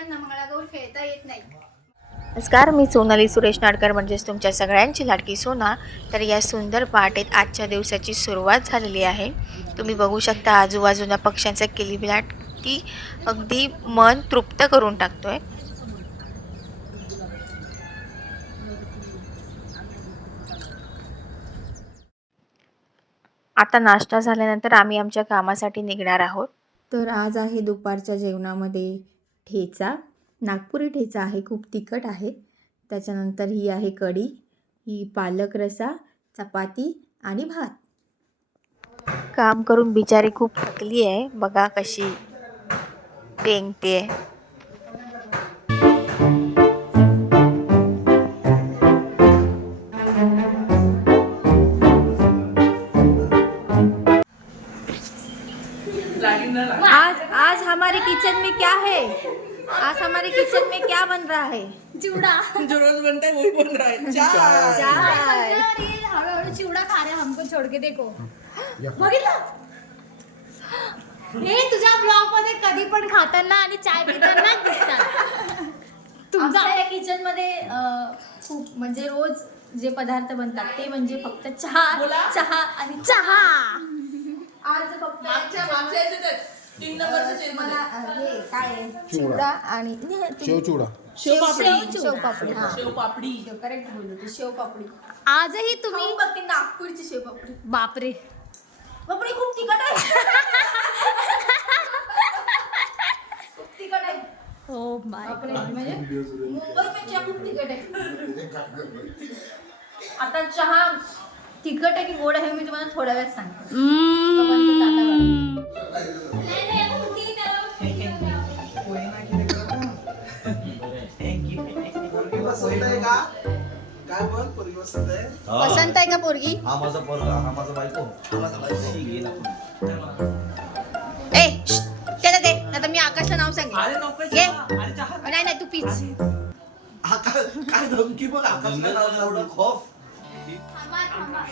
बायकांना मंगळागौर खेळता येत नाही. नमस्कार, मी सोनाली सुरेश नाडकर, म्हणजेच तुमच्या सगळ्यांची लाडकी सोना. तर या सुंदर पहाटेत आजच्या दिवसाची सुरुवात झालेली आहे. तुम्ही बघू शकता आजूबाजूला पक्ष्यांचा किलबिलाट की अगदी मन तृप्त करून टाकतोय. आता नाश्ता झाल्यानंतर आम्ही आमच्या कामासाठी निघणार आहोत. तर आज आहे दुपारच्या जेवणामध्ये ठेचा, नागपुरी ठेचा आहे, खूप तिखट आहे. त्याच्यानंतर ही आहे कढी, ही पालक रसा, चपाती आणि भात. काम करून बिचारी खूप थकली आहे, बघा कशी पेंगते. आज हमारे किचन में क्या है? आज हमारे किचन में क्या बन रहा है? चिवड़ा जो रोज बनता है वही बन रहा है। चाय। चाय. हळूहळू चिवडा खा रहे हमको छोड़ के. देखो बघितलं हे तुझ्या ब्लॉग मध्ये कधी पण खाताना आणि चाय पिताना दिसतात. तुमच्या या किचन मध्ये खूप म्हणजे रोज जे पदार्थ बनतात ते म्हणजे फक्त चहा चहा आणि चहा. आज फक्त मागच्या याच्यात 3 नंबरच्या चेनमध्ये हे काय आहे? चिवडा आणि शेवचिवडा. शेवपापडी. हा शेवपापडी. करेक्ट बोललो तू, शेवपापडी. आजही तुम्ही बघते नागपूरची शेवपापडी. बापरे बापरे, खूप तिखट आहे. खूप तिखट आहे. हो बापरे, म्हणजे मुंबईपेक्षा खूप तिखट आहे. आता चहा तिखट आहे की गोड आहे मी तुम्हाला थोड्या वेळात सांगते. पसंत आहे का पोरगी? हा माझा पोरगा, हा माझा बायको. ए त्याला दे, आता मी आकाशला नाव सांगेन. अरे नको ये. अरे चहा. नाही तू पीच. काय धमकी बघ, आकाशला नाव एवढं खौफ. थांबा.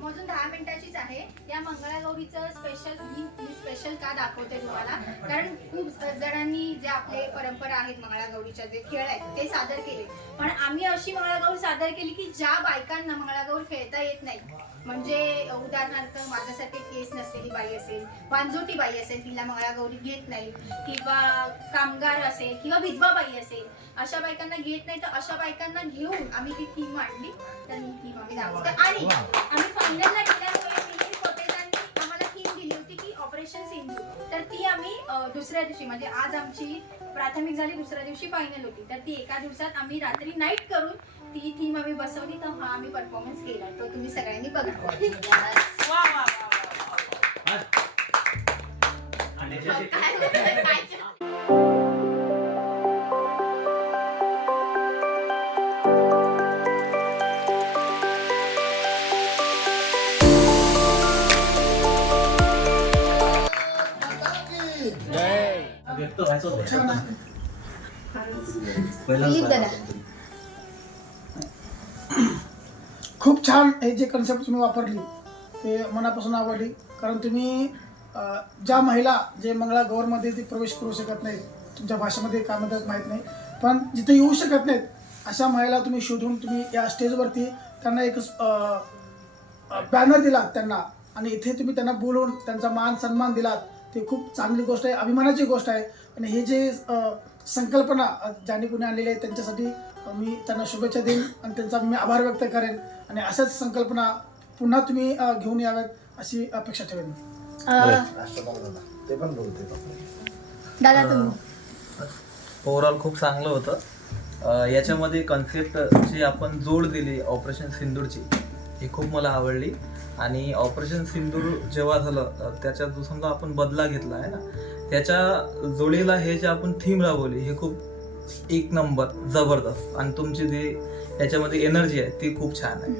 मोजून 10 मिनिटाचीच आहे. या मंगळागौरीचं स्पेशल का दाखवते तुम्हाला, कारण खूप जणांनी जे आपले परंपरा आहेत मंगळागौरीच्या जे खेळ आहेत ते सादर केले, पण आम्ही अशी मंगळागौर सादर केली की ज्या बायकांना मंगळागौर खेळता येत नाही. म्हणजे उदाहरणार्थ माझ्यासारखी केस नसलेली बाई असेल, वांजोटी बाई असेल, तिला मंगळागौरी घेत नाही, किंवा कामगार असेल किंवा विधवा बाई असेल, अशा बायकांना घेत नाही. तर अशा बायकांना घेऊन आम्ही ती थीम मांडली. तर ही थीम आम्ही दाखवते. आणि आम्ही फायनलला गेल्यामुळे मिलिंद पटेलांनी आम्हाला थीम दिली होती की ऑपरेशन सिंधू. तर ती आम्ही दुसऱ्या दिवशी, म्हणजे आज आमची प्राथमिक झाली, दुसऱ्या दिवशी फायनल होती. तर ती एका दिवसात आम्ही रात्री नाईट करून ती थीम आम्ही बसवली. तर हा आम्ही परफॉर्मन्स केला, तो तुम्ही सगळ्यांनी बघा. वा वा खूप छान. हे जे कन्सेप्ट तुम्ही वापरली ते मनापासून आवडली, कारण तुम्ही ज्या महिला जे मंगळागौरमध्ये ती प्रवेश करू शकत नाहीत, तुमच्या भाषेमध्ये काय म्हणतात माहीत नाही, पण जिथे येऊ शकत नाहीत अशा महिला तुम्ही शोधून तुम्ही या स्टेजवरती त्यांना एक बॅनर दिलात त्यांना, आणि इथे तुम्ही त्यांना बोलवून त्यांचा मान सन्मान दिलात. ते खूप चांगली गोष्ट आहे, अभिमानाची गोष्ट आहे. आणि हे जे संकल्पना ज्यांनी कुणी आणलेली आहे त्यांच्यासाठी मी त्यांना शुभेच्छा देईन आणि त्यांचा मी आभार व्यक्त करेन. आणि अशाच संकल्पना पुन्हा तुम्ही घेऊन याव्यात अशी अपेक्षा ठेवेन. ते पण बोलते. दादा तुम्ही. ओव्हरऑल खूप चांगलं होतं. याच्यामध्ये कन्सेप्ट जी आपण जोड दिली ऑपरेशन सिंदूरची, ही खूप मला आवडली. आणि ऑपरेशन सिंदूर जेव्हा झालं त्याच्यात जो समजा आपण बदला घेतला आहे ना, त्याच्या जोडीला हे जे आपण थीम राबवली हे खूप एक नंबर जबरदस्त. आणि तुमची जी याच्यामध्ये एनर्जी आहे ती खूप छान आहे.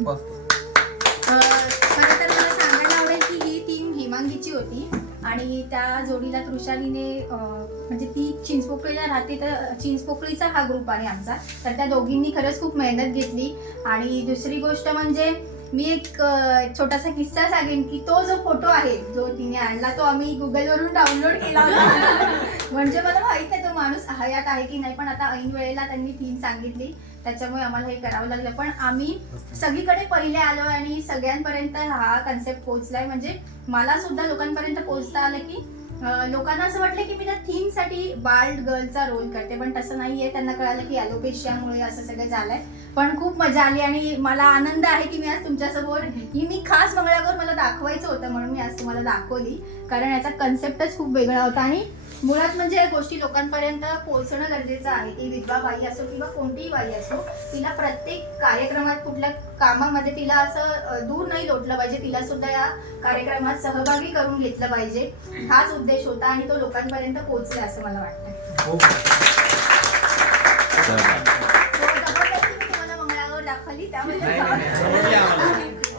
खरं तर मला सांगायला आवडेल की ही थीम हेमांगीची होती आणि त्या जोडीला तृषालीने म्हणजे ती चिंचपोकळीला राहते, तर चिंचपोकळीचा हा ग्रुप आहे आमचा. तर त्या दोघींनी खरंच खूप मेहनत घेतली. आणि दुसरी गोष्ट म्हणजे मी एक छोटासा किस्सा सांगेन की तो जो फोटो आहे जो तिने आणला तो आम्ही गुगलवरून डाउनलोड केला होता. म्हणजे मला माहित नाही तो माणूस हयात आहे की नाही, पण आता ऐन वेळेला त्यांनी थीम सांगितली त्याच्यामुळे आम्हाला हे करावं लागलं. पण आम्ही सगळीकडे पहिले आलो आणि सगळ्यांपर्यंत हा कन्सेप्ट पोहोचलाय. म्हणजे मला सुद्धा लोकांपर्यंत पोहोचता आलं की लोकांना असं वाटलं की मी त्या थीमसाठी बाल्ड गर्लचा रोल करते, पण तसं नाहीये. त्यांना कळालं की ॲलोपेशियामुळे असं सगळं झालंय. पण खूप मजा आली आणि मला आनंद आहे की मी आज तुमच्यासमोर ही मी खास मंगळागौर मला दाखवायचं होतं म्हणून मी आज तुम्हाला दाखवली, कारण याचा कन्सेप्टच खूप वेगळा होता. आणि मुळात म्हणजे या गोष्टी लोकांपर्यंत पोहोचणं गरजेचं आहे की विधवा बाई असो किंवा कोणतीही बाई असो, तिला प्रत्येक कार्यक्रमात कुठल्या कामामध्ये तिला असं दूर नाही लोटलं पाहिजे, तिला सुद्धा या कार्यक्रमात सहभागी करून घेतलं पाहिजे. हाच उद्देश होता आणि तो लोकांपर्यंत पोहोचला असं मला वाटतं. तुम्हाला मंगळागौर दाखवली त्यामुळे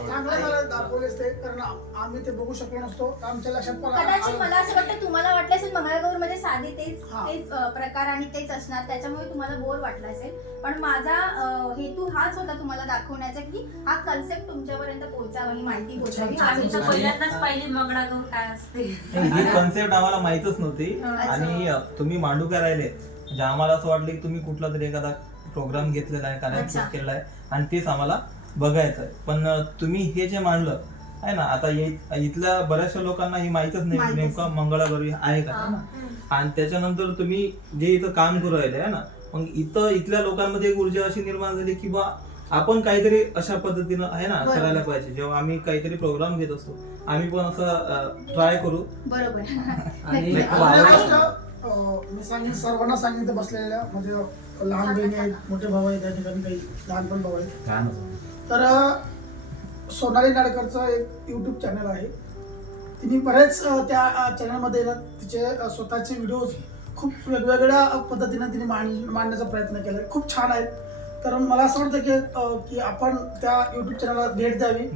चांगलं झालं दाखवलेच ते, कारण आम्ही ते बघू शकलो नसतो. आमच्या लक्षात पण कदाचित मला असं वाटतं तुम्हाला वाटलं असेल मंगळागौर मध्ये साधे तेच हा. तेच प्रकार आणि तेच असणार, त्याच्यामुळे तुम्हाला बोर वाटला असेल. पण माझा हेतू हाच होता तुम्हाला दाखवण्याचा की हा कन्सेप्ट तुमच्यापर्यंत पोहोचावा, ही माहिती पोहोचावी. आम्ही तर पहिल्यांदाच पाहिली मंगळागौर काय असते. ही कन्सेप्ट आम्हाला माहितच नव्हती आणि तुम्ही मांडू राहिले म्हणजे आम्हाला असं वाटलं की तुम्ही कुठला तरी एखादा प्रोग्राम घेतलेला आहे, कार्यक्रम केलेला आहे आणि तेच आम्हाला बघायचं आहे. पण तुम्ही हे जे मांडलं आहे ना, आता इथल्या बऱ्याचशा लोकांना हे माहीतच नाही की नेमकं मंगळागौर आहे का. आणि त्याच्यानंतर तुम्ही जे इथं काम करू राहिले आहे ना, मग इथल्या लोकांमध्ये एक ऊर्जा अशी निर्माण झाली की बा आपण काहीतरी अशा पद्धतीनं आहे ना करायला पाहिजे. जेव्हा आम्ही काहीतरी प्रोग्राम घेत असतो आम्ही पण असं ट्राय करू. बरोबर. आणि मी सांगेन सर्वांना सांगितलं बसलेल्या, म्हणजे लहान बहिणी आहेत, मोठे भाऊ आहेत, त्या ठिकाणी काही लहानपण भाऊ आहेत. तर सोनाली नाडकरचं एक यूट्यूब चॅनल आहे. तिने बरेच त्या चॅनलमध्ये ना तिचे स्वतःचे व्हिडिओज खूप वेगवेगळ्या पद्धतीने तिने मांडण्याचा प्रयत्न केला. खूप छान आहेत. तर मला असं वाटतं की आपण त्या यूट्यूब चॅनलला भेट द्यावी,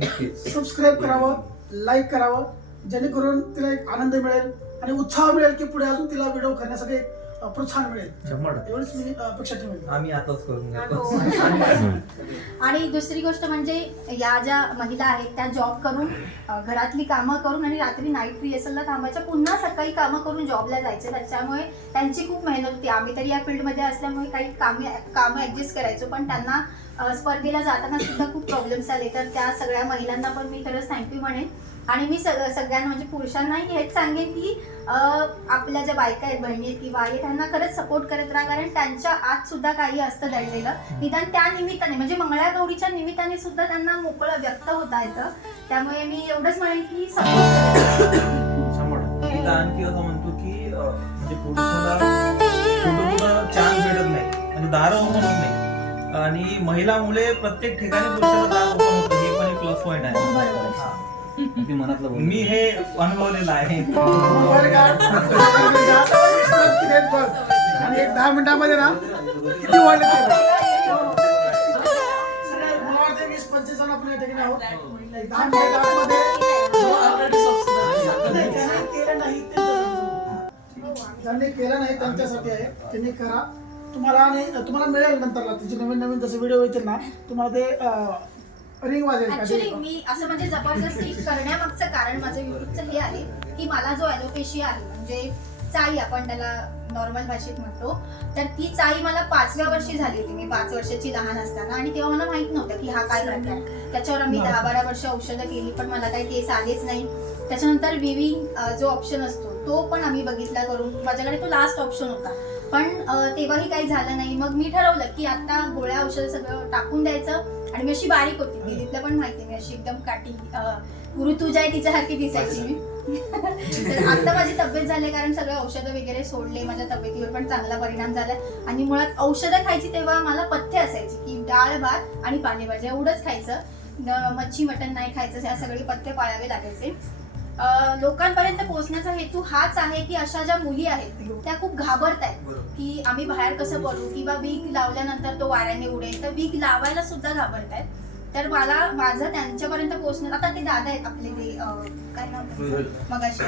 सबस्क्राईब करावं, लाईक करावं, जेणेकरून तिला एक आनंद मिळेल आणि उत्साह मिळेल की पुढे अजून तिला व्हिडिओ करण्यासाठी एक प्रोत्साहन मिळेल. एवढीच मी अपेक्षा ठेवेल. आम्ही आताच करून घेतो. आणि दुसरी गोष्ट म्हणजे या ज्या महिला आहेत त्या जॉब करून घरातली कामं करून आणि रात्री नाईट रिहर्सलला थांबायच्या, पुन्हा सकाळी कामं करून जॉबला जायचे. त्याच्यामुळे त्यांची खूप मेहनत होती. आम्ही तरी या फील्डमध्ये असल्यामुळे काही कामं ॲडजस्ट करायचो, पण त्यांना स्पर्धेला जाताना सुद्धा खूप प्रॉब्लेम्स आले. तर त्या सगळ्या महिलांना पण मी खरंच थँक्यू म्हणेन. आणि मी सगळ्यांना म्हणजे पुरुषांनाही हेच सांगेन की आपल्या ज्या बायका आहेत, बहिणी आहेत किंवा आई, त्यांना खरंच सपोर्ट करत राहा, कारण त्यांच्या आत सुद्धा काही असतं दडलेलं. निदान त्या निमित्ताने म्हणजे मंगळागौरीच्या निमित्ताने सुद्धा त्यांना मोकळं व्यक्त होता येतं. त्यामुळे मी एवढंच म्हणेन की सपोर्ट तिथं आणखी असं म्हणतो की म्हणजे पुरुषाला कुठं चान्स भेटत नाही, म्हणजे दारं ओपन होत नाही आणि महिलामुळे प्रत्येक ठिकाणी पुरुषाला दार ओपन होतं. हे पण एक प्लस पॉईंट आहे. मी हे अनुभवलेलं आहे. आणि एक 10 मिनिटांमध्ये ना किती वाढले ते मला वाटतं 20-25 जण आपण या ठिकाणी आहोत. 10 मिनिटांमध्ये ज्यांनी केलं नाही त्यांच्यासाठी आहे, त्यांनी करा. तुम्हाला मिळेल नंतरला तिचे नवीन जसे व्हिडिओ येतील ना, तुम्हाला ते रिंग वाजेल. ऍक्च्युली मी असं म्हणजे जबरदस्ती करण्यामागचं कारण माझं युट्यूबचं हे आहे की मला जो ॲलोपेशिया आहे म्हणजे चाई आपण त्याला नॉर्मल भाषेत म्हणतो, तर ती चाई मला 5व्या वर्षी झाली होती. मी 5 वर्षाची लहान असताना, आणि तेव्हा मला माहित नव्हतं की हा काय प्रकार. त्याच्यावर आम्ही 10-12 वर्ष औषधं केली पण मला काही केस आलेच नाही. त्याच्यानंतर विविंग जो ऑप्शन असतो तो पण आम्ही बघितला करून, माझ्याकडे तो लास्ट ऑप्शन होता, पण तेव्हाही काही झालं नाही. मग मी ठरवलं की आता गोळ्या औषधं सगळं टाकून द्यायचं. आणि मी अशी बारीक होती, दिलीपला पण माहिती, मी अशी एकदम काठी ऋतुजा आहे तिच्यासारखी दिसायची मी. तर आता माझी तब्येत झाली कारण सगळे औषधं वगैरे सोडले, माझ्या तब्येतीवर पण चांगला परिणाम झाला. आणि मुळात औषधं खायची तेव्हा मला पथ्य असायची की डाळ भात आणि पालेभाज्या एवढंच खायचं, मच्छी मटण नाही खायचं, या सगळे पथ्य पाळावे लागायचे. लोकांपर्यंत पोहोचण्याचा हेतू हाच आहे की अशा ज्या मुली आहेत त्या खूप घाबरत आहेत की आम्ही बाहेर कसं पडू किंवा वीग लावल्यानंतर तो वाऱ्याने उडेल, तर वीग लावायला सुद्धा घाबरत आहेत. तर माझं त्यांच्यापर्यंत पोहोचणं, आता ते दादा आहेत आपले, ते काय नाव मगाशी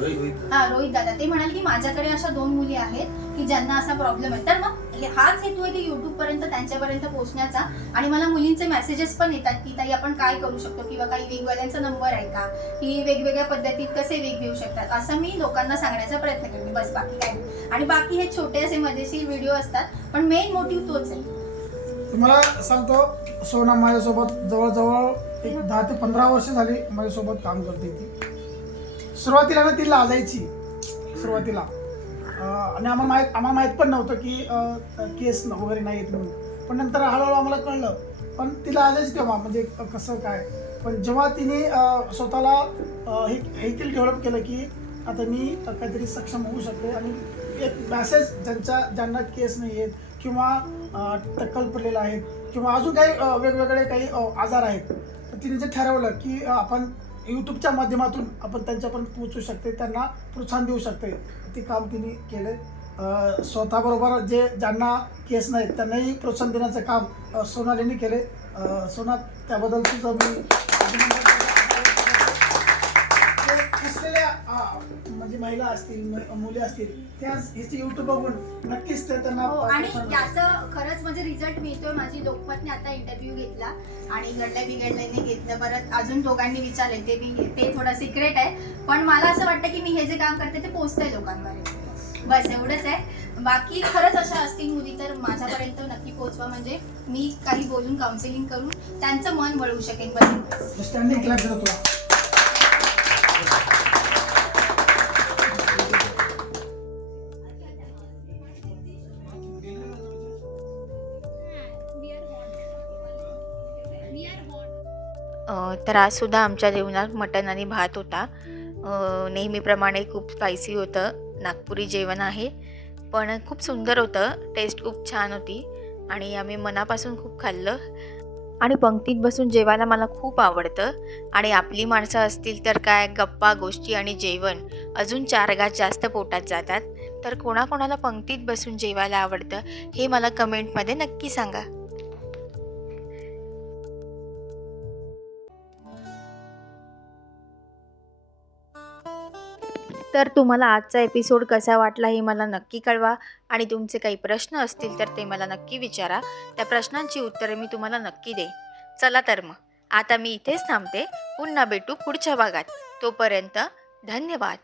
रोहित दादा, ते म्हणाले की माझ्याकडे अशा 2 मुली आहेत की ज्यांना असा प्रॉब्लेम आहे. तर मग हाच हेतू आहे की यूट्यूबपर्यंत त्यांच्यापर्यंत पोहोचण्याचा. आणि मला मुलींचे मेसेजेस पण येतात की ताई आपण काय करू शकतो, किंवा काही वेगवेगळ्यांचा नंबर आहे का, की वेगवेगळ्या पद्धतीत कसे वेग घेऊ शकतात, असं मी लोकांना सांगण्याचा प्रयत्न करते. बस बाकी काय नाही. आणि बाकी हे छोटे असे मजेशीर व्हिडिओ असतात, पण मेन मोटिव्ह तोच आहे. तुम्हाला सांगतो, सोना माझ्यासोबत जवळजवळ एक 10 ते 15 वर्ष झाली माझ्यासोबत काम करते. ती सुरुवातीला ना ती लाजायची सुरुवातीला, आणि आम्हाला माहीत पण नव्हतं की केस वगैरे नाही येत म्हणून. पण नंतर हळूहळू आम्हाला कळलं. पण ती लाजायची तेव्हा, म्हणजे कसं काय. पण जेव्हा तिने स्वतःला हे डेव्हलप केलं की आता मी काहीतरी सक्षम होऊ शकते, आणि एक मॅसेज ज्यांना केस नाही आहेत किंवा टक्कल पडलेला आहेत किंवा अजून काही वेगवेगळे काही आजार आहेत, तर तिने जे ठरवलं की आपण यूट्यूबच्या माध्यमातून आपण त्यांच्यापर्यंत पोहोचू शकते, त्यांना प्रोत्साहन देऊ शकते, ते काम तिने केलं. स्वतःबरोबर ज्यांना केस नाहीत त्यांनाही प्रोत्साहन देण्याचं काम सोनालीने केले. सोना, त्याबद्दल तुझं मी अभिनंदन करतो. असलेल्या म्हणजे महिला असतील, मुली असतील, त्या हिचे यूट्यूब बघून नक्कीच त्यांना हो, आणि याचं खरंच म्हणजे रिझल्ट मिळतोय. माझी लोकमतने आता इंटरव्ह्यू घेतला आणि घडलं बिघडल्याने घेतलं. परत अजून दोघांनी विचारले, ते थोडं सिक्रेट आहे, पण मला असं वाटतं की मी हे जे काम करते ते पोहोचतंय लोकांपर्यंत. बस एवढंच आहे. बाकी खरंच अशा असतील मुली तर माझ्यापर्यंत नक्की पोहोचवा, म्हणजे मी काही बोलून काउन्सिलिंग करून त्यांचं मन वळवू शकेन. बस स्टँडिंग क्लास देतो तुला. तर आजसुद्धा आमच्या जेवणात मटण आणि भात होता. नेहमीप्रमाणे खूप स्पायसी होतं. नागपुरी जेवण आहे, पण खूप सुंदर होतं. टेस्ट खूप छान होती आणि आम्ही मनापासून खूप खाल्लं. आणि पंक्तीत बसून जेवायला मला खूप आवडतं. आणि आपली माणसं असतील तर काय, गप्पा गोष्टी आणि जेवण अजून 4 घास जास्त पोटात जातात. तर कोणाकोणाला पंक्तीत बसून जेवायला आवडतं हे मला कमेंटमध्ये नक्की सांगा. तर तुम्हाला आजचा एपिसोड कसा वाटला हे मला नक्की कळवा. आणि तुमचे काही प्रश्न असतील तर ते मला नक्की विचारा. त्या प्रश्नांची उत्तरे मी तुम्हाला नक्की देईन. चला तर मग आता मी इथेच थांबते. पुन्हा भेटू पुढच्या भागात. तोपर्यंत धन्यवाद.